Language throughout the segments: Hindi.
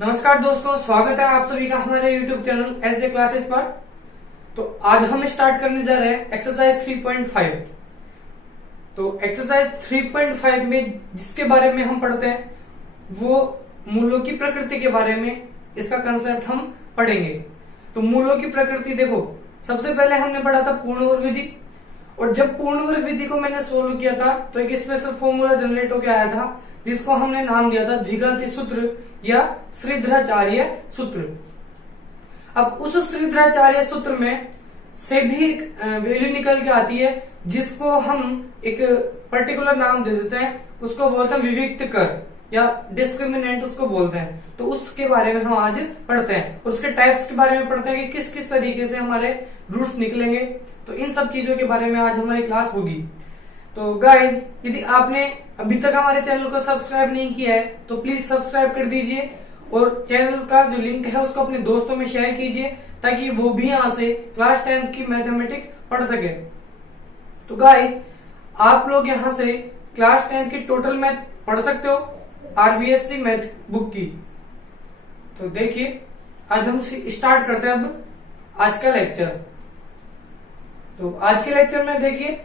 नमस्कार दोस्तों, स्वागत है आप सभी का हमारे YouTube चैनल एसजे क्लासेज पर। तो आज हम स्टार्ट करने जा रहे हैं एक्सरसाइज 3.5। तो एक्सरसाइज 3.5 में जिसके बारे में हम पढ़ते हैं वो मूलों की प्रकृति के बारे में, इसका कंसेप्ट हम पढ़ेंगे। तो मूलों की प्रकृति देखो, सबसे पहले हमने पढ़ा था पूर्ण वर्ग विधि, और जब पूर्ण वर्ग विधि को मैंने सोल्व किया था तो एक स्पेशल फॉर्मूला जनरेट होकर आया था जिसको हमने नाम दिया था द्विघाती सूत्र या श्रीधराचार्य सूत्र। अब उस श्रीधराचार्य सूत्र में से भी एक वैल्यू निकल के आती है जिसको हम एक पर्टिकुलर नाम दे देते हैं, उसको बोलते हैं विविक्त कर या डिस्क्रिमिनेंट उसको बोलते हैं। तो उसके बारे में हम आज पढ़ते हैं और उसके टाइप्स के बारे में पढ़ते हैं कि किस किस तरीके से हमारे रूट्स निकलेंगे। तो इन सब चीजों के बारे में आज हमारी क्लास होगी। तो गाइज, यदि आपने अभी तक हमारे चैनल को सब्सक्राइब नहीं किया है तो प्लीज सब्सक्राइब कर दीजिए और चैनल का जो लिंक है उसको अपने दोस्तों में शेयर कीजिए ताकि वो भी यहाँ से क्लास 10th की मैथमेटिक्स पढ़ सके। तो गाइज, आप लोग यहाँ से क्लास 10th की टोटल मैथ पढ़ सकते हो आरबीएससी मैथ बुक की। तो देखिए, आज हम स्टार्ट करते हैं अब आज का लेक्चर। तो आज के लेक्चर में देखिए,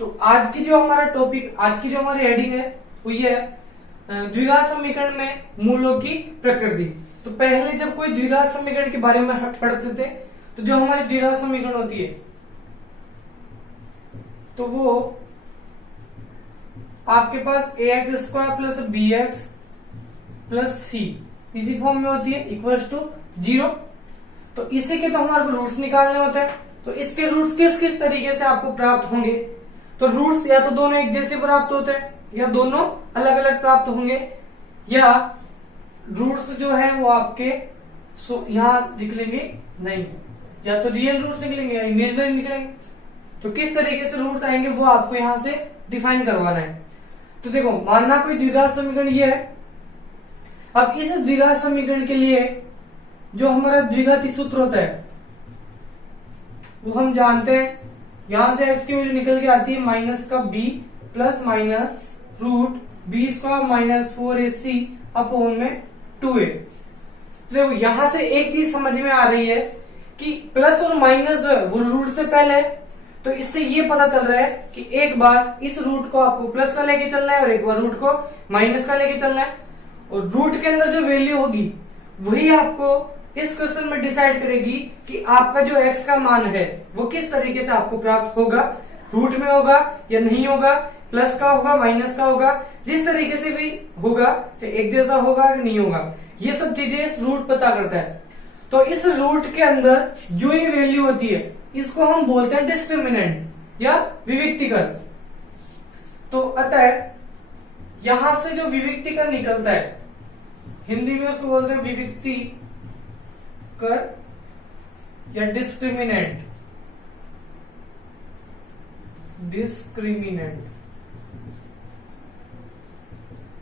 तो आज की जो हमारा टॉपिक, आज की जो हमारी हेडिंग है वो ये है द्विघात समीकरण में मूलों की प्रकृति। तो पहले जब कोई द्विघात समीकरण के बारे में पढ़ते थे तो जो हमारी द्विघात समीकरण होती है तो वो आपके पास ax² plus bx plus c इसी फॉर्म में होती है इक्वल्स टू 0। तो इसी के तो हमारे को रूट्स निकालने होते हैं। तो इसके रूट्स किस किस तरीके से आपको प्राप्त होंगे? तो रूट्स या तो दोनों एक जैसे प्राप्त होते हैं या दोनों अलग अलग प्राप्त होंगे, या रूट्स जो है वो आपके यहाँ निकलेंगे नहीं, या तो रियल रूट्स निकलेंगे या इमेजिनरी निकलेंगे। तो किस तरीके से रूट्स आएंगे वो आपको यहाँ से डिफाइन करवाना है। तो देखो, मानना कोई द्विघात समीकरण ये है। अब इस द्विघात समीकरण के लिए जो हमारा द्विघाती सूत्र होता है वो हम जानते हैं। यहां से x की वैल्यू निकल के आती है माइनस का b plus minus root b² minus 4ac upon में 2a। देखो, यहां से एक चीज समझ में आ रही है कि प्लस और माइनस जो है वो रूट से पहले है। तो इससे ये पता चल रहा है कि एक बार इस रूट को आपको प्लस का लेके चलना है और एक बार रूट को माइनस का लेके चलना है, और रूट के अंदर जो वैल्यू होगी वही आपको इस क्वेश्चन में डिसाइड करेगी कि आपका जो x का मान है वो किस तरीके से आपको प्राप्त होगा। रूट में होगा या नहीं होगा, प्लस का होगा माइनस का होगा, जिस तरीके से भी होगा, चाहे एक जैसा होगा या नहीं होगा, ये सब चीजें इस रूट पता करता है। तो इस रूट के अंदर जो ये वैल्यू होती है इसको हम बोलते हैं डिस्क्रिमिनेंट या विविक्तिकर। तो अतः यहां से जो विविक्तिकर निकलता है, हिंदी में उसको बोलते हैं विविक्ति कर या डिस्क्रिमिनेंट।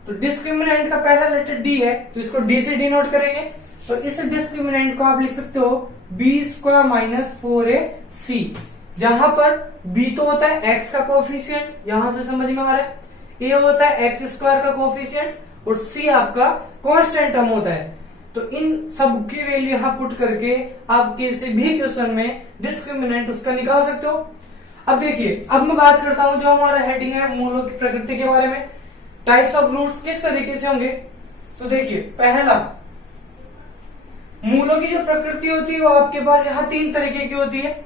तो डिस्क्रिमिनेंट का पहला लेटर डी है तो इसको डी से डिनोट करेंगे। तो इस डिस्क्रिमिनेंट को आप लिख सकते हो b² माइनस 4ac, जहां पर b तो होता है x का कोफिशिएंट, यहां से समझ में आ रहा है, a होता है x² का कोफिशिएंट और c आपका कांस्टेंट टर्म होता है। तो इन सब की वैल्यू यहाँ पुट करके आप किसी भी क्वेश्चन में डिस्क्रिमिनेंट उसका निकाल सकते हो। अब देखिए, अब मैं बात करता हूं जो हमारा हेडिंग है मूलों की प्रकृति के बारे में। टाइप्स ऑफ रूट्स किस तरीके से होंगे? तो देखिए, पहला, मूलों की जो प्रकृति होती है वो आपके पास यहाँ 3 तरीके की होती है।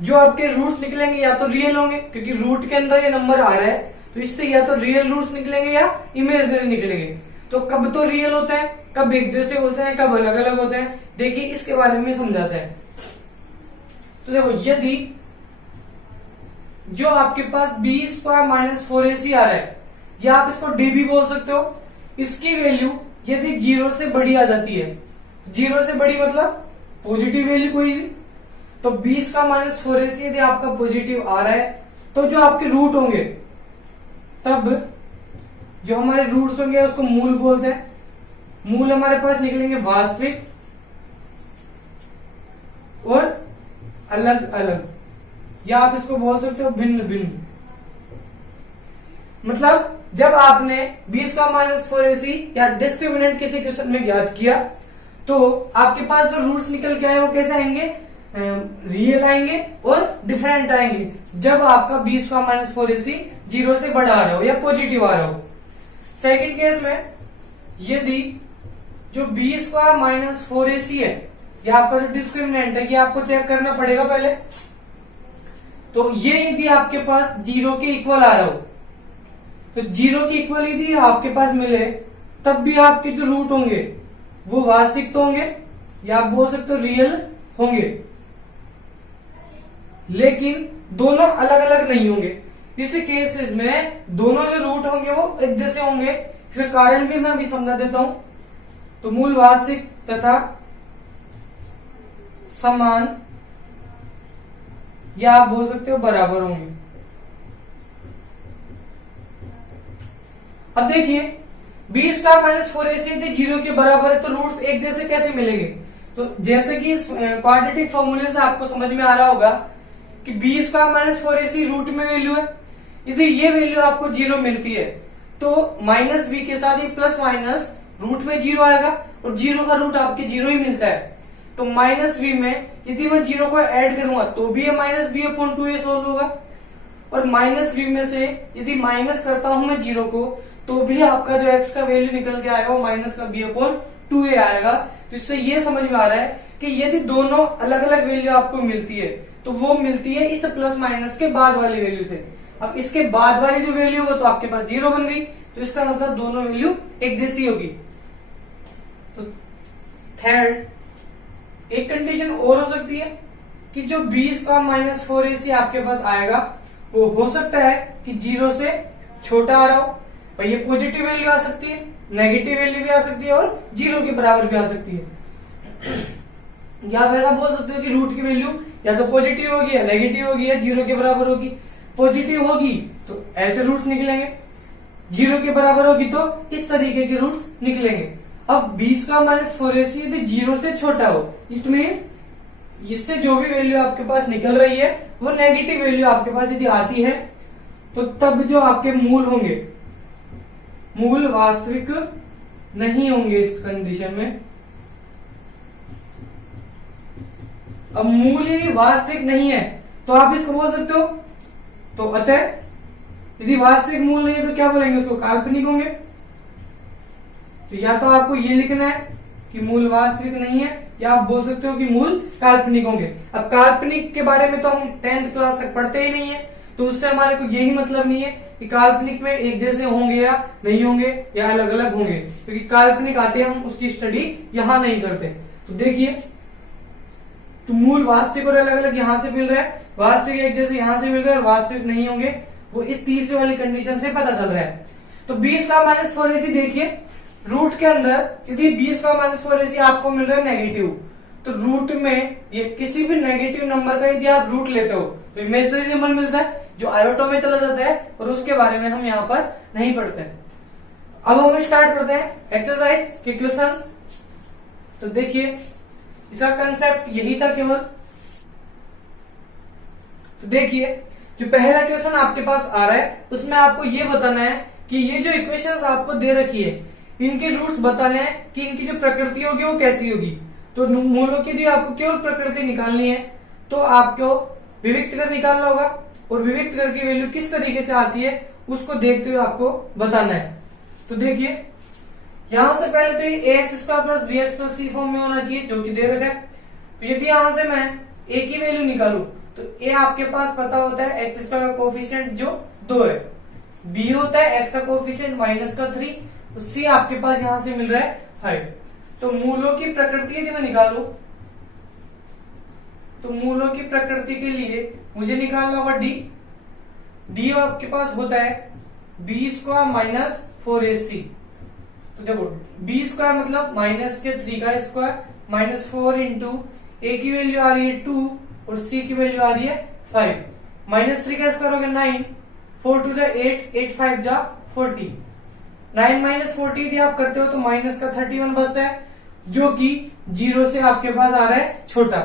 जो आपके रूट्स निकलेंगे या तो रियल होंगे, क्योंकि रूट के अंदर ये नंबर आ रहा है तो इससे या तो रियल रूट्स निकलेंगे या इमेजिनरी निकलेंगे। तो कब तो रियल होते हैं, कब एक जैसे होते हैं, कब अलग अलग होते हैं, देखिए इसके बारे में समझाते हैं। तो देखो, यदि जो आपके पास b² माइनस 4ac आ रहा है, या आप इसको d भी बोल सकते हो, इसकी वैल्यू यदि 0 से बड़ी आ जाती है, 0 से बड़ी मतलब पॉजिटिव वैल्यू कोई भी, तो b² माइनस 4ac यदि आपका पॉजिटिव आ रहा है तो जो आपके रूट होंगे, तब जो हमारे रूट्स होंगे उसको मूल बोलते हैं। मूल हमारे पास निकलेंगे वास्तविक और अलग अलग, या आप इसको बोल सकते हो भिन्न भिन्न। मतलब जब आपने बी स्क्वायर माइनस 4ac या डिस्क्रिमिनेंट किसी क्वेश्चन में याद किया तो आपके पास जो रूट्स निकल के आए वो कैसे आएंगे, रियल आएंगे और डिफरेंट आएंगे जब आपका बी स्क्वायर माइनस 4ac 0 से बड़ा आ रहा हो या पॉजिटिव आ रहा हो। सेकंड केस में यदि जो बी स्क्वायर माइनस 4ac है या आपका जो डिस्क्रिमिनेंट है ये आपको चेक करना पड़ेगा पहले। तो ये यदि आपके पास 0 के इक्वल आ रहा हो तो 0 के इक्वल यदि आपके पास मिले तब भी आपके जो रूट होंगे वो वास्तविक तो होंगे या आप बोल सकते हो रियल होंगे, लेकिन दोनों अलग अलग नहीं होंगे। इस केसेस में दोनों जो रूट होंगे वो एक जैसे होंगे। इसका कारण भी मैं अभी समझा देता हूं। तो मूल वास्तविक तथा समान या आप बोल सकते हो बराबर होंगे। अब देखिए बी स्क्वायर माइनस 4ac यदि 0 के बराबर है तो रूट्स एक जैसे कैसे मिलेंगे। तो जैसे कि इस क्वाड्रेटिक फॉर्मूले से आपको समझ में आ रहा होगा कि B square minus 4ac root में वैल्यू है, यदि ये वैल्यू आपको 0 मिलती है तो माइनस बी के साथ ये प्लस माइनस रूट में 0 आएगा और 0 का रूट आपके 0 ही मिलता है। तो माइनस बी में यदि मैं 0 को ऐड करूंगा तो भी ये minus B upon 2a solve होगा, और माइनस बी में से यदि माइनस करता हूं मैं 0 को तो भी आपका जो x का वैल्यू निकल के आएगा वो माइनस का b अपॉन 2a आएगा। तो इससे ये समझ में आ रहा है कि यदि दोनों अलग अलग वैल्यू आपको मिलती है तो वो मिलती है इस प्लस माइनस के बाद वाली वैल्यू से। अब इसके बाद वाली जो वैल्यू वो तो आपके पास 0 बन गई, तो इसका मतलब दोनों वैल्यू एक जैसी होगी। तो थर्ड एक कंडीशन और हो सकती है कि जो बी स्क्वायर माइनस 4ac आपके पास आएगा वो हो सकता है कि 0 से छोटा आ रहा हो। भाई ये पॉजिटिव वैल्यू आ सकती है, नेगेटिव वैल्यू भी आ सकती है और 0 के बराबर भी आ सकती है। या आप ऐसा बोल सकते हो कि रूट की वैल्यू या तो पॉजिटिव होगी या नेगेटिव होगी या 0 के बराबर होगी। पॉजिटिव होगी तो ऐसे रूट्स निकलेंगे, 0 के बराबर होगी तो इस तरीके के रूट्स निकलेंगे। अब बी स्क्वायर माइनस 4ac यदि 0 से छोटा हो इट मीन्स इससे जो भी वैल्यू आपके पास निकल रही है वो नेगेटिव वैल्यू आपके पास यदि आती है तो तब जो आपके मूल होंगे मूल वास्तविक नहीं होंगे इस कंडीशन में। अब मूल यदि वास्तविक नहीं है तो आप इसको बोल सकते हो, तो अतः यदि वास्तविक मूल नहीं है तो क्या बोलेंगे उसको, काल्पनिक होंगे। तो या तो आपको ये लिखना है कि मूल वास्तविक नहीं है या आप बोल सकते हो कि मूल काल्पनिक होंगे। अब काल्पनिक के बारे में तो हम 10th क्लास तक पढ़ते ही नहीं है, तो उससे हमारे को यही मतलब नहीं है कि काल्पनिक में एक जैसे होंगे या नहीं होंगे या अलग अलग होंगे, क्योंकि काल्पनिक आते हम उसकी स्टडी यहां नहीं करते। तो देखिए तो मूल वास्तविक और अलग अलग यहां से मिल रहा है, वास्तविक एक जैसे यहां से मिल रहा है और वास्तविक नहीं होंगे वो इस तीसरे वाली कंडीशन से पता चल रहा है। तो बी स्क्वायर माइनस 4ac देखिए रूट के अंदर यदि बी स्क्वायर माइनस 4ac आपको मिल रहा है नेगेटिव, तो रूट में ये किसी भी नेगेटिव नंबर का यदि आप रूट लेते हो तो इमेजिनरी नंबर मिलता है जो आयोटो में चला जाता है और उसके बारे में हम यहाँ पर नहीं पढ़ते। अब हम स्टार्ट करते हैं एक्सरसाइज के क्वेश्चंस। तो देखिए इसका कंसेप्ट यही था केवल। तो देखिए जो पहला क्वेश्चन आपके पास आ रहा है उसमें आपको ये बताना है कि ये जो इक्वेशंस आपको दे रखी है इनके रूट्स बताने हैं कि इनकी जो प्रकृति होगी वो कैसी होगी। तो मूलों की यदि आपको केवल प्रकृति निकालनी है तो आपको विविक्त कर निकालना होगा और विविक्त कर की वैल्यू किस तरीके से आती है उसको देखते हुए आपको बताना है। तो देखिए यहां से पहले तो ये ax square plus B X plus C form में होना चाहिए जो कि दे रखा है। तो यदि यहां से मैं a की वैल्यू निकालू तो a आपके पास पता होता है एक्स स्क्वायर का कोफिशिएंट जो 2 है, b होता है x का कोफिशिएंट माइनस का 3, तो c आपके पास यहां से मिल रहा है 5। तो मूलों की प्रकृति यदि मैं निकालू तो मूलों की प्रकृति के लिए मुझे निकालना होगा d आपके पास होता है बी स्क्वायर माइनस 4ac। तो देखो बी स्क्वायर मतलब माइनस के 3 का स्क्वायर माइनस 4 इंटू ए की वैल्यू आ रही है 2 और सी की वैल्यू आ रही है 5। माइनस 3 का स्क्वायर हो गया 9, 4 2 जा 8, 8 5 जा 40। 9 माइनस 40 यदि आप करते हो तो माइनस का 31 बचता है जो कि 0 से आपके पास आ रहा है छोटा।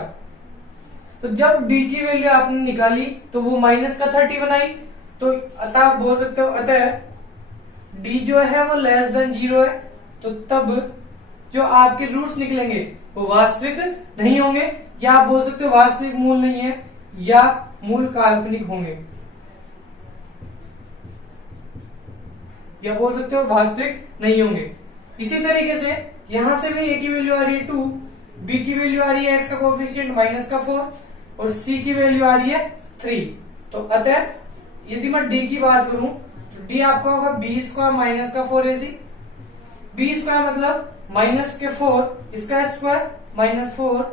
तो जब d की वैल्यू आपने निकाली तो वो माइनस का 30 बनाई, तो अतः आप बोल सकते हो अतः डी जो है वो लेस देन 0 है, तो तब जो आपके रूट्स निकलेंगे वो वास्तविक नहीं होंगे, या आप बोल सकते हो वास्तविक मूल नहीं है, या मूल काल्पनिक होंगे, या बोल सकते हो वास्तविक नहीं होंगे। इसी तरीके से यहां से भी ए की वैल्यू आ रही है 2, बी की वैल्यू आ रही है एक्स का कोएफिशिएंट माइनस का 4 और सी की वैल्यू आ रही है 3। तो अतः यदि मैं डी की बात करूं तो डी आपका होगा बी स्क्वायर माइनस का 4ac। बी स्क्वायर मतलब माइनस के 4, इसका स्क्वायर माइनस 4,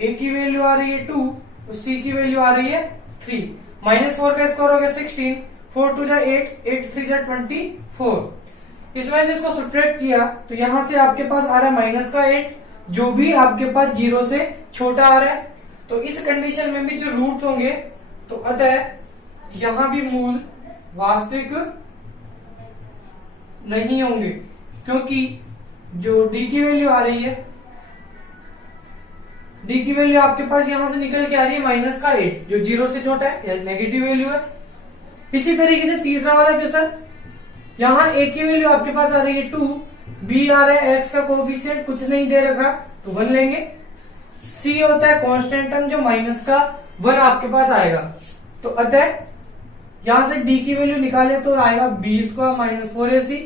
ए की वैल्यू आ रही है 2 और सी की वैल्यू आ रही है 3। माइनस 4 का स्क्वायर हो गया 16, 4 2 जा 8, 8 3 जा 24। इसमें से इसको सब्ट्रैक्ट किया तो यहां से आपके पास आ रहा है माइनस का 8, जो भी आपके पास 0 से छोटा आ रहा है। तो इस कंडीशन में भी जो रूट होंगे तो अतः यहां भी मूल वास्तविक नहीं होंगे, क्योंकि जो डी की वैल्यू आ रही है, डी की वैल्यू आपके पास यहां से निकल के आ रही है माइनस का 8, जो 0 से छोटा है या नेगेटिव वैल्यू है। इसी तरीके से तीसरा वाला क्वेश्चन, यहां ए की वैल्यू आपके पास आ रही है 2, बी आ रहा है एक्स का कोएफिशिएंट कुछ नहीं दे रखा तो 1 लेंगे, सी होता है कांस्टेंट टर्म जो माइनस का 1 आपके पास आएगा। तो अतः यहां से डी की वैल्यू निकाले तो आएगा B square minus 4ac।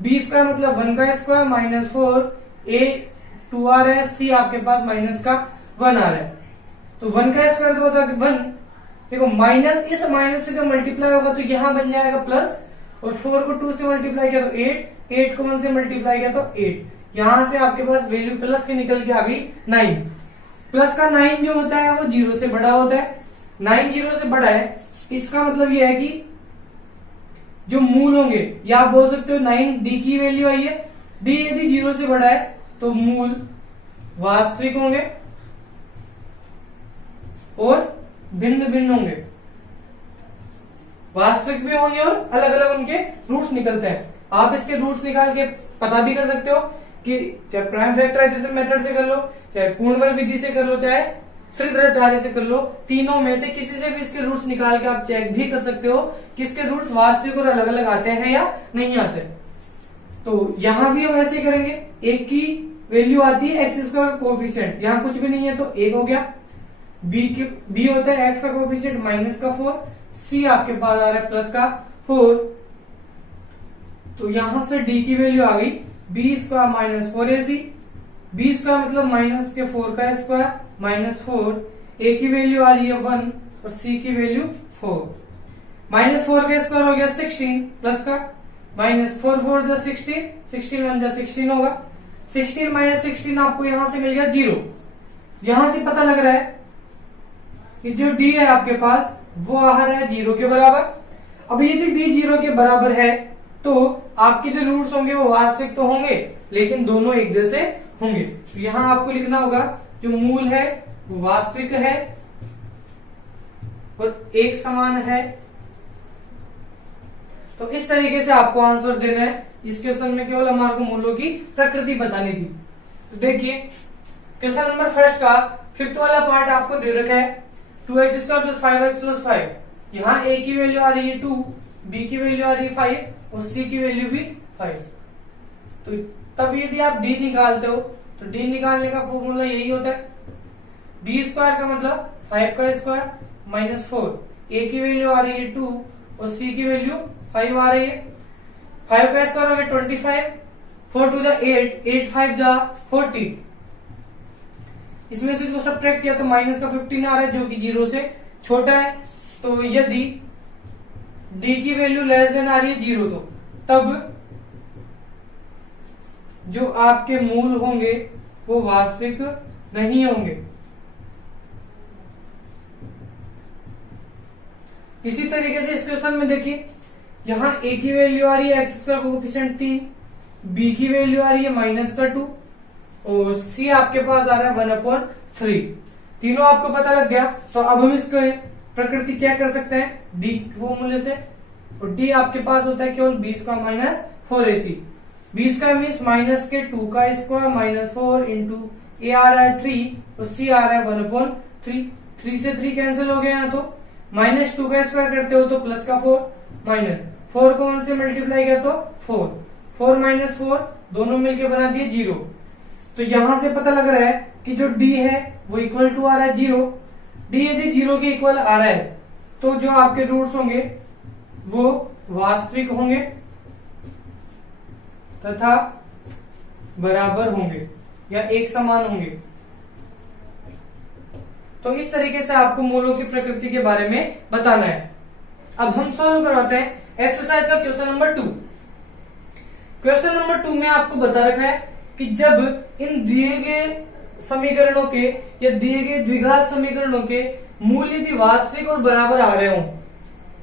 B square मतलब 1 का स्क्वायर माइनस 4, ए 2 आ रहा है, सी आपके पास माइनस का 1 आ रहा है। तो 1 का स्क्वायर तो होता है 1, देखो माइनस इस माइनस से जो मल्टीप्लाई होगा तो यहां बन जाएगा प्लस, और 4 को 2 से मल्टीप्लाई किया तो 8, 8 को 1 से मल्टीप्लाई किया तो 8, यहां से आपके पास वैल्यू प्लस के निकल के आ गई 9। प्लस का 9 जो होता है वो 0 से बड़ा होता है, 9 0 से बड़ा है, इसका मतलब ये है कि जो मूल होंगे, या आप बोल सकते हो 9 डी की वैल्यू आई है, डी यदि 0 से बड़ा है तो मूल वास्तविक होंगे और भिन्न भिन्न होंगे, वास्तविक भी होंगे और अलग अलग उनके रूट्स निकलते हैं। आप इसके रूट्स निकाल के पता भी कर सकते हो कि चाहे प्राइम फैक्टराइजेशन मेथड से कर लो, चाहे पूर्ण वर्ग विधि से कर लो, चाहे सृजनाचार्य से कर लो, तीनों में से किसी से भी इसके रूट्स निकाल के आप चेक भी कर सकते हो कि इसके रूट्स वास्तविक और अलग अलग आते हैं या नहीं आते। तो यहां भी हम ऐसे ही करेंगे, एक की वैल्यू आती है एक्स स्क्वायर का कोएफिशिएंट, यहां कुछ भी नहीं है तो 1 हो गया, बी होता है एक्स का कोएफिशिएंट माइनस का 4, सी आपके पास आ रहा है प्लस का 4। तो यहां से डी की वैल्यू आ गई B square minus 4ac। B square मतलब माइनस के 4 का स्क्वायर माइनस 4, ए की वैल्यू आ रही है 1 और सी की वैल्यू 4। माइनस 4 का स्क्वायर हो गया 16 प्लस का माइनस 4 4 जा 16, 16 1 जा 16 होगा, 16 माइनस 16 आपको यहां से मिल गया 0। यहां से पता लग रहा है कि जो डी है आपके पास वो आ रहा है 0 के बराबर। अब यदि डी 0 के बराबर है तो आपके जो रूट्स होंगे वो वास्तविक तो होंगे लेकिन दोनों एक जैसे होंगे। तो यहां आपको लिखना होगा जो मूल है वो वास्तविक है और एक समान है। तो इस तरीके से आपको आंसर देना है। इस क्वेश्चन में केवल हमारे को मूलों की प्रकृति बतानी थी। तो देखिए क्वेश्चन नंबर फर्स्ट का फिफ्थ वाला पार्ट आपको दे रखा है 2x square plus 5x plus 5। यहाँ a की वैल्यू आ रही है 2, b की वैल्यू आ रही है 5 और c की वैल्यू भी 5। तो तब यदि आप d निकालते हो तो d निकालने का फॉर्मूला यही होता है, b स्क्वायर का मतलब 5 का स्क्वायर माइनस 4, a की वैल्यू आ रही है 2 और c की वैल्यू 5 आ रही है। 5 का स्क्वायर हो गया 25, 4 2 जा 8, 8 5 जा 40। इसमें से इसको सब्ट्रैक्ट किया तो माइनस का 15 आ रहा है जो कि 0 से छोटा है। तो यदि d की वैल्यू लेस देन आ रही है 0 तो तब जो आपके मूल होंगे वो वास्तविक नहीं होंगे। इसी तरीके से इस क्वेश्चन में देखिए यहाँ a की वैल्यू आ रही है एक्स स्क्वायर कोएफिशिएंट 3, b की वैल्यू आ रही है माइनस का 2 और c आपके पास आ रहा है 1/3। तीनों आपको पता लग गया। तो अब हम इसको प्रकृति चेक कर सकते हैं d फॉर्मूले से। और d आपके पास होता है केवल b square minus 4ac। b square means minus के 2 का स्क्वायर माइनस 4 इंटू a आ रहा है 3 और c आ रहा है 1/3। 3 से 3 कैंसिल हो गया यहाँ तो माइनस 2 का स्क्वायर करते हो तो प्लस का 4 माइनस 4 को 1 से मल्टीप्लाई किया तो 4, 4 माइनस 4 दोनों मिलके बना दिए 0। तो यहां से पता लग रहा है कि जो d है वो इक्वल टू आ रहा है 0। d यदि 0 के इक्वल आ रहा है तो जो आपके रूट्स होंगे वो वास्तविक होंगे तथा बराबर होंगे या एक समान होंगे। तो इस तरीके से आपको मूलों की प्रकृति के बारे में बताना है। अब हम सॉल्व करवाते हैं एक्सरसाइज का क्वेश्चन नंबर 2। क्वेश्चन नंबर 2 में आपको बता रखा है कि जब इन दिए गए समीकरणों के या दिए गए द्विघात समीकरणों के मूल यदि वास्तविक और बराबर आ रहे हो,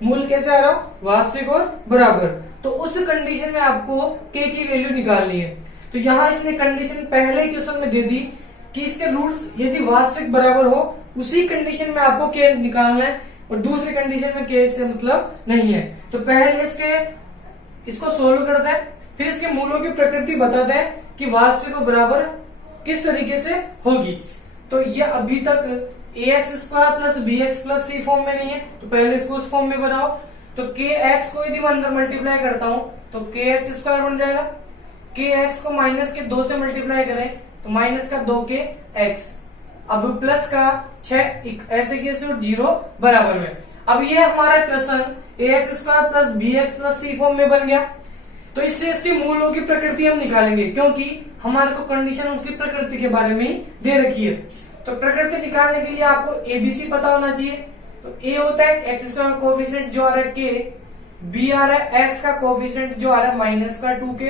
मूल कैसे आ रहा हो, वास्तविक और बराबर, तो उस कंडीशन में आपको k की वैल्यू निकालनी है। तो यहाँ इसने कंडीशन पहले क्वेश्चन में दे दी कि इसके रूट्स यदि वास्तविक बराबर हो, उसी कंडीशन में आपको k निकालना है और दूसरी कंडीशन में k से मतलब नहीं है। तो पहले इसको सोल्व करते हैं, फिर इसके मूलों की प्रकृति बताते हैं कि वास्तविक और बराबर किस तरीके से होगी। तो ये अभी तक ax square plus B X plus C form में नहीं है, तो पहले इसको उस फॉर्म में बनाओ। तो kx को यदि मैं अंदर मल्टीप्लाई करता हूं तो kx स्क्वायर बन जाएगा। kx को माइनस के 2 से मल्टीप्लाई करें तो माइनस का 2kx, अब प्लस का 6 ऐसे कैसे 0 बराबर में। अब ये हमारा question ax square plus B X plus C form में बन गया। तो इससे इसके मूलों की प्रकृति हम निकालेंगे, क्योंकि हमारे को कंडीशन उसकी प्रकृति के बारे में ही दे रखी है। तो प्रकृति निकालने के लिए आपको एबीसी पता होना चाहिए। तो ए होता है एक्स स्क्वायर का कोफिशिएंट जो आ रहा है k, बी आ रहा है एक्स का कोफिशिएंट जो आ रहा है माइनस का 2k,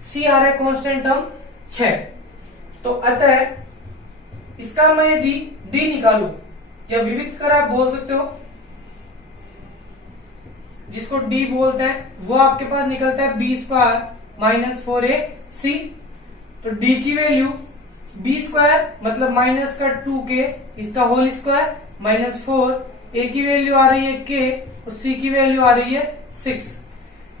सी आ रहा है कांस्टेंट टर्म 6। तो अतः इसका मैं यदि डी निकालू या विविक्त कर आप बोल सकते हो, जिसको डी बोलते हैं, वो आपके पास निकलता है बी स्क्वायर माइनस 4ac। तो डी की वैल्यू बी स्क्वायर मतलब माइनस का 2k, इसका होल स्क्वायर माइनस 4, ए की वैल्यू आ रही है k और सी की वैल्यू आ रही है 6।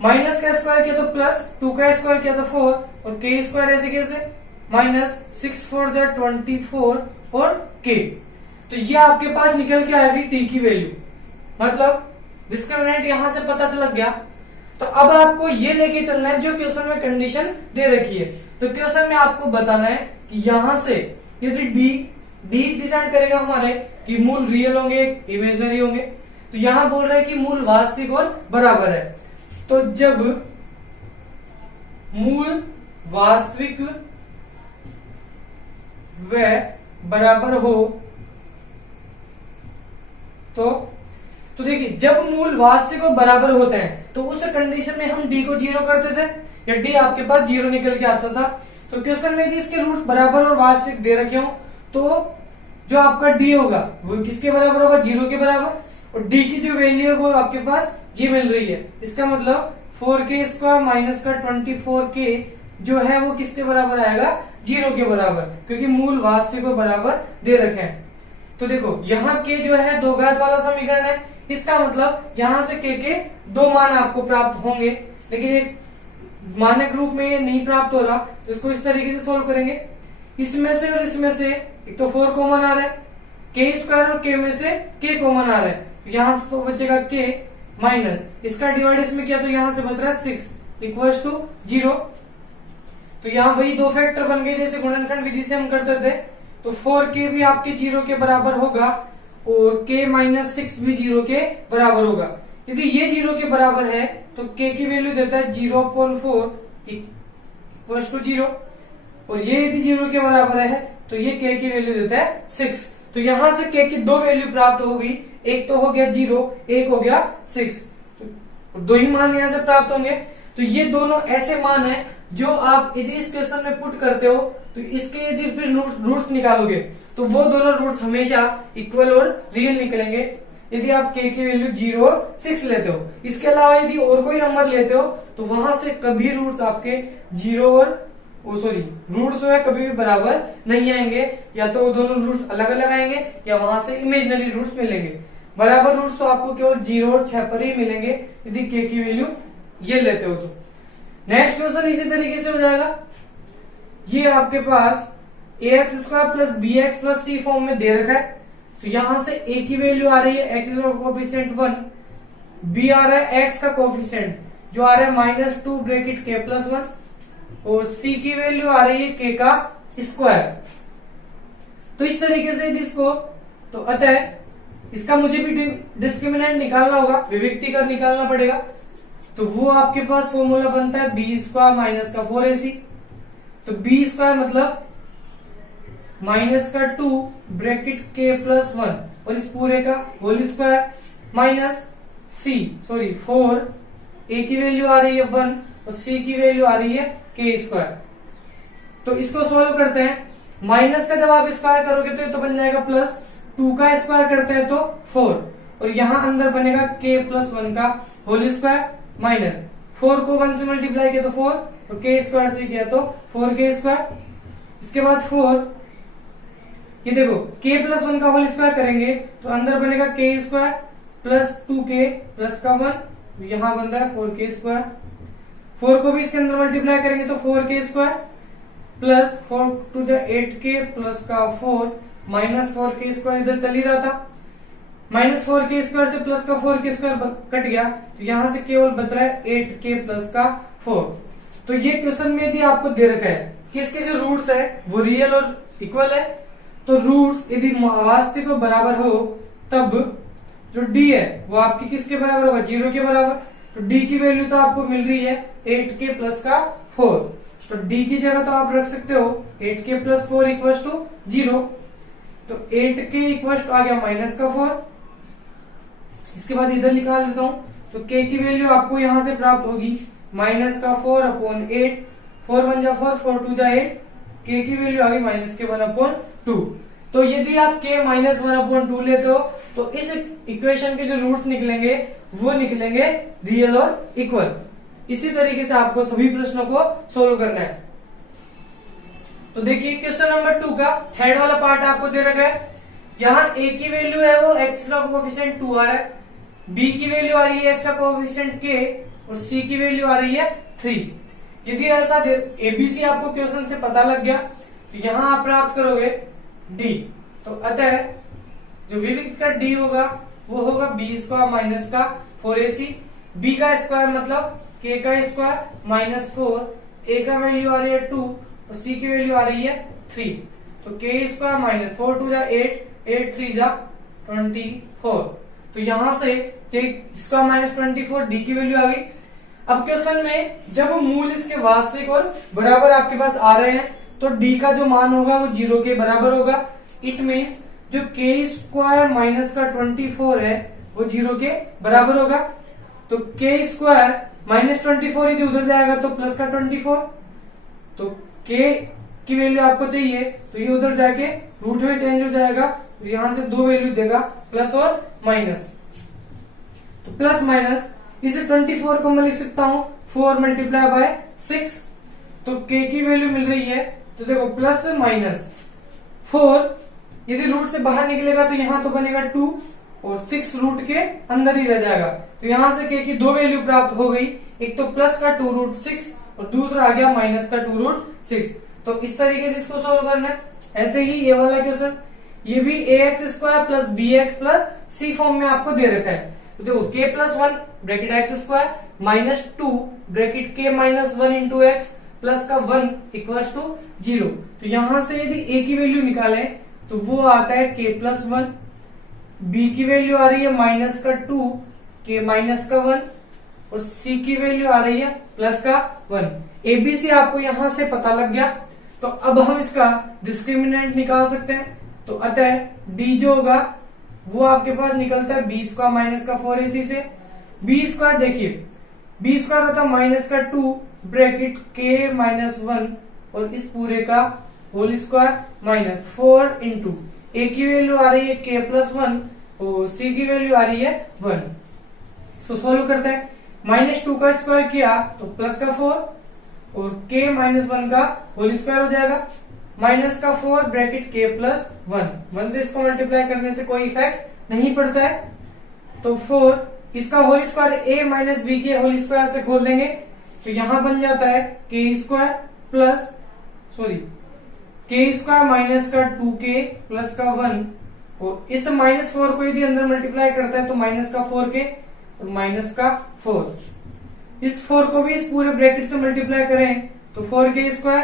माइनस का स्क्वायर किया तो प्लस, 2 का स्क्वायर किया तो 4 और k स्क्वायर ऐसे कैसे माइनस 6 4 24 और k। तो ये आपके पास निकल के आएगी t की वैल्यू, मतलब डिस्क्रिमिनेंट यहां से पता लग गया। तो अब आपको ये लेके चलना है जो क्वेश्चन में कंडीशन दे रखी है। तो क्वेश्चन में आपको बताना है कि यहां से यदि डी डिसाइड करेगा हमारे कि मूल रियल होंगे इमेजिनरी होंगे। तो यहां बोल रहे हैं कि मूल वास्तविक और बराबर है। तो जब मूल वास्तविक व बराबर हो तो देखिए, जब मूल वास्तविक और बराबर होते हैं तो उस कंडीशन में हम डी को 0 करते थे या डी आपके पास 0 निकल के आता था। तो क्वेश्चन में यदि इसके रूट्स बराबर और वास्तविक दे रखे हो तो जो आपका डी होगा वो किसके बराबर होगा, 0 के बराबर, और डी की जो वैल्यू है वो आपके पास ये मिल रही है। इसका मतलब 4k स्क्वायर माइनस का 24k जो है वो किसके बराबर आएगा, 0 के बराबर, क्योंकि मूल वास्तविक और बराबर दे रखे हैं। तो देखो यहाँ के जो है दो घात वाला समीकरण है, इसका मतलब यहाँ से के 2 मान आपको प्राप्त होंगे, लेकिन एक मानक रूप में नहीं प्राप्त हो रहा, तो इसको इस तरीके से सोल्व करेंगे। इसमें से और इसमें से एक तो 4 कॉमन आ रहा है, के स्क्वायर और के में से के कॉमन आ रहा है, यहाँ से तो बचेगा के माइनस इसका डिवाइड इसमें किया तो यहाँ से बच रहा है 6 इक्वल्स टू 0। तो यहाँ वही दो फैक्टर बन गए जैसे गुणनखंड विधि से हम करते थे। तो 4k भी आपके 0 के बराबर होगा और k माइनस 6 भी 0 के बराबर होगा। यदि ये 0 के बराबर है तो k की वैल्यू देता है 0.4 इक्वल्स टू 0, और ये यदि 0 के बराबर है तो ये k की वैल्यू देता है 6। तो यहां से k की 2 वैल्यू प्राप्त होगी, एक तो हो गया 0, एक हो गया 6, तो 2 ही मान यहां से प्राप्त होंगे। तो ये दोनों ऐसे मान है जो आप यदि इस क्वेश्चन में पुट करते हो तो इसके यदि फिर रूट्स निकालोगे तो वो दोनों रूट्स हमेशा इक्वल और रियल निकलेंगे यदि आप k की वैल्यू 0 और 6 लेते हो। इसके अलावा यदि और कोई नंबर लेते हो तो वहां से कभी रूट्स आपके 0 और रूट्स जो है कभी भी बराबर नहीं आएंगे, या तो वो दोनों रूट्स अलग अलग आएंगे या वहां से इमेजिनरी रूट्स मिलेंगे। बराबर रूट्स तो आपको केवल 0 और 6 पर ही मिलेंगे यदि k की वैल्यू ये लेते हो। तो नेक्स्ट क्वेश्चन इसी तरीके से हो जाएगा। ये आपके पास ax square plus B X plus C form में दे रखा है। तो यहां से a की वैल्यू आ रही है एक्स स्क्वायर कोएफिशिएंट 1 बी आ रहा है एक्स का कोफिशिएंट जो आ रहा है -2 ब्रैकेट के प्लस 1 और सी की वैल्यू आ रही है के का स्क्वायर। तो इस तरीके से यदि इसको, तो अतः इसका मुझे भी डिस्क्रिमिनेंट निकालना होगा, विविक्ति कर निकालना पड़ेगा। तो वो आपके पास फॉर्मूला बनता है बी स्क्वायर माइनस का 4ac। तो बी स्क्वायर मतलब -2 ब्रैकेट के प्लस 1 और इस पूरे का होल स्क्वायर माइनस सी 4, ए की वैल्यू आ रही है 1 और सी की वैल्यू आ रही है के स्क्वायर। तो इसको सोल्व करते हैं। माइनस का जब आप स्क्वायर करोगे तो ये तो बन जाएगा प्लस, 2 का स्क्वायर करते हैं तो 4 और यहां अंदर बनेगा के प्लस 1 का होल स्क्वायर माइनस 4 को 1 से मल्टीप्लाई किया तो 4 और के स्क्वायर से किया तो 4 के स्क्वायर। इसके बाद 4, ये देखो के प्लस 1 का होल स्क्वायर करेंगे तो अंदर बनेगा के स्क्वायर प्लस 2k प्लस का 1, यहां बन रहा है 4k स्क्वायर। 4 को भी इसके अंदर मल्टीप्लाई करेंगे तो 4k square plus 4 to the 8k plus का 4 माइनस 4k स्क्वायर इधर चल ही रहा था, -4k स्क्वायर से प्लस का 4k स्क्वायर कट गया तो यहां से केवल बच रहा है 8k प्लस का 4। तो ये क्वेश्चन में यदि आपको दे रखा है कि इसके जो रूट्स है वो रियल और इक्वल है, तो रूट्स यदि वास्तविक और बराबर हो तब जो d है वो आपकी किसके बराबर होगा, 0 के बराबर। तो d की वैल्यू तो आपको मिल रही है 8k प्लस का 4, तो d की जगह तो आप रख सकते हो 8k प्लस 4 इक्वल टू 0। तो 8k इक्वल टू आ गया माइनस का 4। इसके बाद इधर निकाल देता हूं तो k की वैल्यू आपको यहां से प्राप्त होगी माइनस का 4/8, 4 1 जा 4, 4 2 जा 8, k की वैल्यू आ गई माइनस के 1/2। तो यदि आप k माइनस 1/2 लेते हो तो इस इक्वेशन के जो रूट्स निकलेंगे वो निकलेंगे रियल और इक्वल। इसी तरीके से आपको सभी प्रश्नों को सोल्व करना है। तो देखिए क्वेश्चन नंबर 2 का थर्ड वाला पार्ट आपको दे रखा है। यहाँ a की वैल्यू है वो x का कोफिशिएंट 2 आ रहा है, b की वैल्यू आ रही है x का कोफिशिएंट k और c की वैल्यू आ रही है 3। यदि ऐसा एबीसी आपको क्वेश्चन से पता लग गया तो यहाँ आप प्राप्त करोगे d। तो अतः जो विविक्त का d होगा वो होगा b स्क्वायर माइनस का 4ac, b का स्क्वायर मतलब k का स्क्वायर माइनस 4, a का वैल्यू आ रही है 2 और c की वैल्यू आ रही है 3। तो k स्क्वायर माइनस 4 2 जा 8, 8 3 जा 24। तो यहां से k स्क्वायर माइनस 24 d की वैल्यू आ गई। अब क्वेश्चन में जब मूल इसके वास्तविक और बराबर आपके पास आ रहे हैं तो d का जो मान होगा वो 0 के बराबर होगा। इट मीन्स जो k स्क्वायर माइनस का 24 है वो 0 के बराबर होगा। तो k स्क्वायर माइनस 24 यदि उधर जाएगा तो प्लस का 24, तो k की वैल्यू आपको चाहिए तो ये उधर जाके रूट में चेंज हो जाएगा, तो यहां से 2 वैल्यू देगा प्लस और माइनस। तो प्लस माइनस इसे 24 को मैं लिख सकता हूं 4 मल्टीप्लाई बाय 6। तो k की वैल्यू मिल रही है, तो देखो प्लस माइनस 4 यदि रूट से बाहर निकलेगा तो यहाँ तो बनेगा 2 और 6 रूट के अंदर ही रह जाएगा। तो यहां से k की 2 वैल्यू प्राप्त हो गई, एक तो प्लस का 2 रूट 6 और दूसरा आ गया माइनस का 2 रूट 6। तो इस तरीके से इसको सोल्व करना है। ऐसे ही ये वाला क्वेश्चन, ये भी ax square plus bx plus c form में आपको दे रखा है। तो देखो k plus 1 bracket x square minus 2 bracket k minus 1 into x plus का 1 इक्वल टू 0। तो यहां से यदि a की वैल्यू निकालें तो वो आता है k प्लस 1, b की वैल्यू आ रही है माइनस का 2, k माइनस का 1 और c की वैल्यू आ रही है प्लस का 1। एबीसी आपको यहां से पता लग गया, तो अब हम इसका डिस्क्रिमिनेंट निकाल सकते हैं। तो अतः d जो होगा वो आपके पास निकलता है b स्क्वायर माइनस का 4ac से। b स्क्वायर देखिए, b स्क्वायर होता है माइनस का 2 ब्रैकेट k माइनस 1 और इस पूरे का whole square minus 4 into a की वैल्यू आ रही है k प्लस 1 और c की वैल्यू आ रही है 1। इसको सोल्व करते हैं। माइनस 2 का स्क्वायर किया तो प्लस का 4 और k माइनस 1 का होल स्क्वायर हो जाएगा माइनस का 4 ब्रैकेट k प्लस 1 से इसको मल्टीप्लाई करने से कोई इफेक्ट नहीं पड़ता है। तो 4 इसका whole square a minus b के होल स्क्वायर से खोल देंगे तो यहां बन जाता है k square plus k square minus का 2k प्लस का 1 और इस माइनस 4 को यदि अंदर मल्टीप्लाई करता है तो माइनस का 4k और माइनस का 4। इस 4 को भी इस पूरे ब्रैकेट से मल्टीप्लाई करें तो 4k²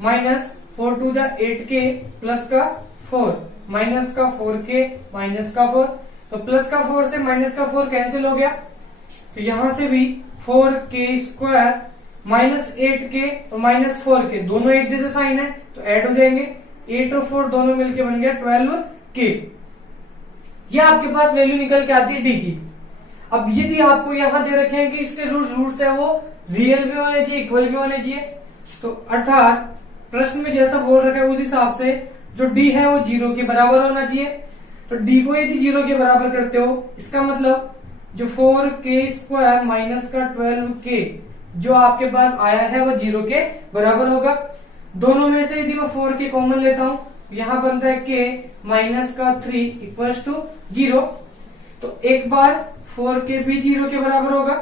माइनस 4 टू जा 8k प्लस का 4 माइनस का 4k माइनस का 4। तो प्लस का 4 से माइनस का 4 कैंसिल हो गया, तो यहां से भी 4k² माइनस 8k और माइनस 4k दोनों एक जैसे साइन है तो ऐड हो जाएंगे। 8 और 4 दोनों मिलके बन गया 12k। ये आपके पास वैल्यू निकल के आती है डी की। अब यदि आपको यहां दे रखे हैं कि इसके रूट्स है वो रियल भी होने चाहिए, इक्वल भी होने चाहिए, तो अर्थात प्रश्न में जैसा बोल रखा है उस हिसाब से जो डी है वो 0 के बराबर होना चाहिए। तो डी को यदि 0 के बराबर करते हो, इसका मतलब जो 4k² माइनस का 12k जो आपके पास आया है वो 0 के बराबर होगा। दोनों में से यदि मैं 4k कॉमन लेता हूं, यहां बनता है k माइनस का 3 इक्वल टू 0। तो एक बार 4k भी 0 के बराबर होगा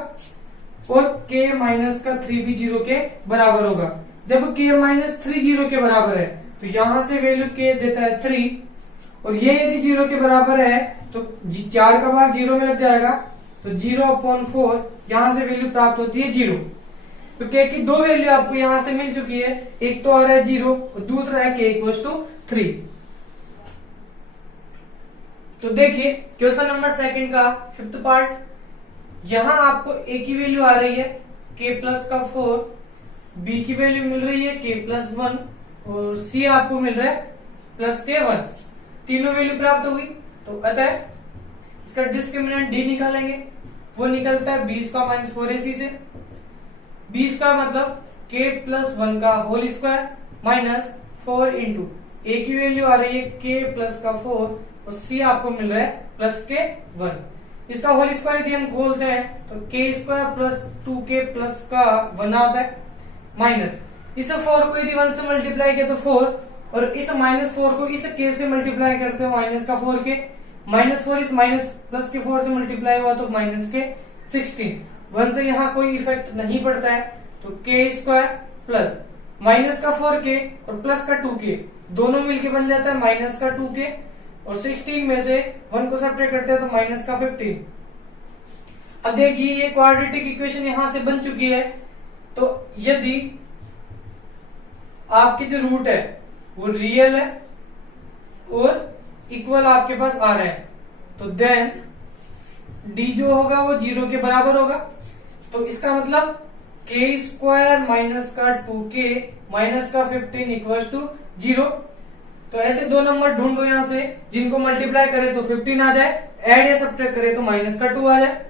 और k माइनस का 3 भी 0 के बराबर होगा। जब k माइनस 3 0 के बराबर है तो यहां से वैल्यू k देता है 3 और ये यदि 0 के बराबर है तो 4 का भाग 0 में लग जाएगा, तो 0/4 यहां से वैल्यू प्राप्त होती है 0। तो k की दो वैल्यू आपको यहां से मिल चुकी है, एक तो आ रहा है 0 और दूसरा है k इक्वल टू 3। तो देखिए क्वेश्चन नंबर 2 का 5th पार्ट, यहां आपको a की वैल्यू आ रही है k प्लस का 4, b की वैल्यू मिल रही है k प्लस 1 और c आपको मिल रहा है प्लस k 1। तीनों वैल्यू प्राप्त हुई, तो अतः इसका डिस्क्रिमिनेंट d निकालेंगे, वो निकलता है b² माइनस 4ac से। b² मतलब k प्लस 1 का whole square minus 4 into a की वैल्यू आ रही है k प्लस का 4 और c आपको मिल रहा है प्लस k 1। इसका होल स्क्वायर यदि हम खोलते हैं तो k² प्लस 2k प्लस का 1 आता है माइनस इस 4 को यदि 1 से मल्टीप्लाई किया तो 4 और इस -4 को इस k से मल्टीप्लाई करते हो माइनस का 4k, -4 इस माइनस प्लस के 4 से मल्टीप्लाई हुआ तो माइनस के 16। 1 से यहाँ कोई इफेक्ट नहीं पड़ता है, तो k² प्लस माइनस का 4k और प्लस का 2k दोनों मिलके बन जाता है माइनस का 2k और 16 में से 1 को सब्ट्रैक्ट करते हैं तो माइनस का 15। अब देखिए ये क्वाड्रेटिक इक्वेशन यहां से बन चुकी है, तो यदि आपके जो रूट है वो रियल है और इक्वल आपके पास आ रहा है तो देन डी जो होगा वो 0 के बराबर होगा। तो इसका मतलब k² माइनस का 2k माइनस का 15 इक्वल टू 0। तो ऐसे दो नंबर ढूंढो यहां से जिनको मल्टीप्लाई करे तो 15 आ जाए, ऐड या सब्ट्रैक्ट करे तो माइनस का 2 आ जाए।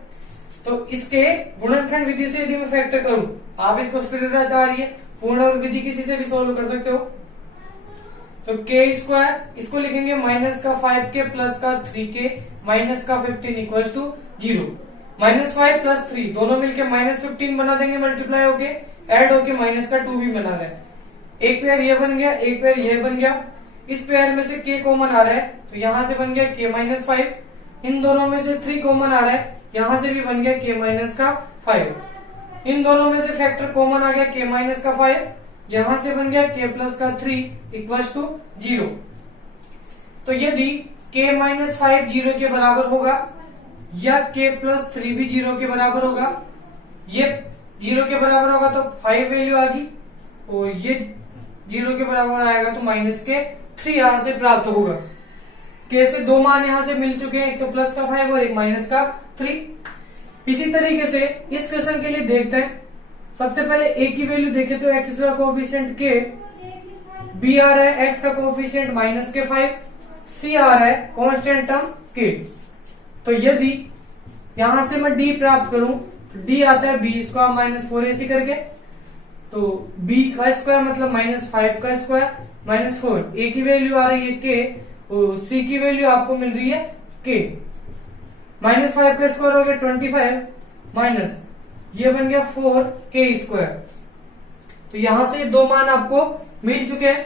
तो इसके गुणनखंड विधि से यदि मैं फैक्टर करूं, आप इसको स्थिरता चाह रही है, पूर्ण विधि किसी से भी सॉल्व कर सकते हो। तो k² इसको लिखेंगे माइनस का 5k प्लस का 3k माइनस का 15 इक्वल टू 0। -5 प्लस 3 दोनों मिलके -15 बना देंगे मल्टीप्लाई होके, ऐड होके माइनस का 2 भी बना रहा है। एक पेयर ये बन गया, एक पेयर ये बन गया। इस पेयर में से k कॉमन आ रहा है तो यहां से बन गया k-5। इन दोनों में से 3 कॉमन आ रहा है, यहां से भी बन गया k-5। इन दोनों में से फैक्टर कॉमन आ गया k-5, यहां से बन गया k प्लस का 3 इक्वल टू 0। तो यदि k-5 0 के बराबर होगा या k प्लस 3 भी 0 के बराबर होगा, ये 0 के बराबर होगा तो 5 वैल्यू आ गई और ये 0 के बराबर आएगा तो माइनस के 3 यहां से प्राप्त होगा। k से दो मान यहां से मिल चुके हैं, एक तो प्लस का 5 और एक माइनस का 3। इसी तरीके से इस क्वेश्चन के लिए देखते हैं। सबसे पहले a की वैल्यू देखें तो x का कोफिशिएंट k, b आ रहा है x का कोफिशिएंट माइनस के 5, c आ रहा है कांस्टेंट टर्म k। तो यदि यहां से मैं d प्राप्त करूं तो d आता है b² माइनस 4ac करके, तो b का स्क्वायर मतलब -5 का स्क्वायर माइनस 4। a की वैल्यू आ रही है k और c की वैल्यू आपको मिल रही है k। -5 का स्क्वायर हो गया 25 माइनस ये बन गया 4k²। तो यहां से दो मान आपको मिल चुके हैं।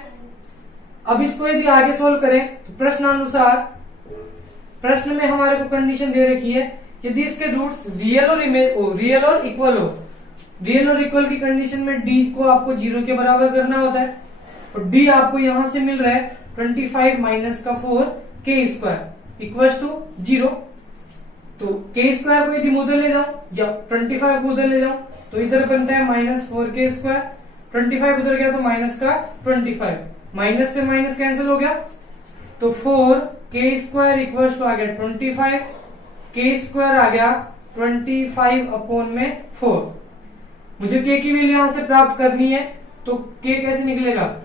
अब इसको यदि आगे सोल्व करें तो प्रश्नानुसार प्रश्न में हमारे को कंडीशन दे रखी है यदि इसके रूट्स रियल और इक्वल की कंडीशन में d को आपको 0 के बराबर करना होता है और d आपको यहां से मिल रहा है 25 माइनस का 4k² इक्वल टू 0। तो के स्क्वायर को यदि मैं उधर ले जाऊं या 25 को उधर ले जाऊं तो इधर बनता है -4k²। 25 उधर गया तो माइनस का 25, माइनस से माइनस कैंसिल हो गया तो 4k² इक्वल्स टू आ गया 25, k² आ गया 25/4। मुझे k की वैल्यू यहां से प्राप्त करनी है तो k कैसे निकलेगा,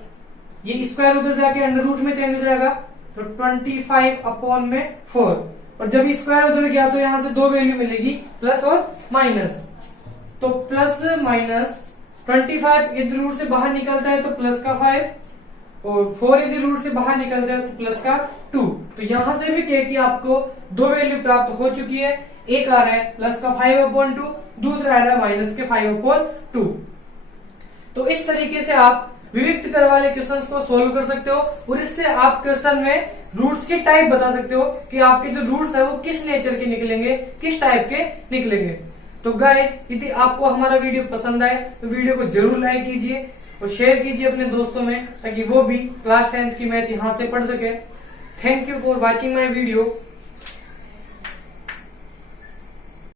ये स्क्वायर उधर जाके अंडर रूट में चेंज हो जाएगा तो 25/4। और जब स्क्वायर उधर गया तो यहां से दो वैल्यू मिलेगी, प्लस और माइनस। तो प्लस माइनस 25 इधर रूट से बाहर निकलता है तो प्लस का 5 और 4 इधर रूट से बाहर निकलता है तो प्लस का 2। तो यहां से भी k की आपको दो वैल्यू प्राप्त हो चुकी है, एक आ रहा है प्लस का 5/2, दूसरा आ रहा है माइनस के 5/2। तो इस तरीके से आप विविक्त कर वाले क्वेश्चंस को सोल्व कर सकते हो और इससे आप क्वेश्चन में रूट्स के टाइप बता सकते हो कि आपके जो रूट्स है वो किस नेचर के निकलेंगे, किस टाइप के निकलेंगे। तो गाइस यदि आपको हमारा वीडियो पसंद आए तो वीडियो को जरूर लाइक कीजिए और शेयर कीजिए अपने दोस्तों में ताकि वो भी क्लास 10th की मैथ यहां से पढ़ सके। Thank you for watching my video.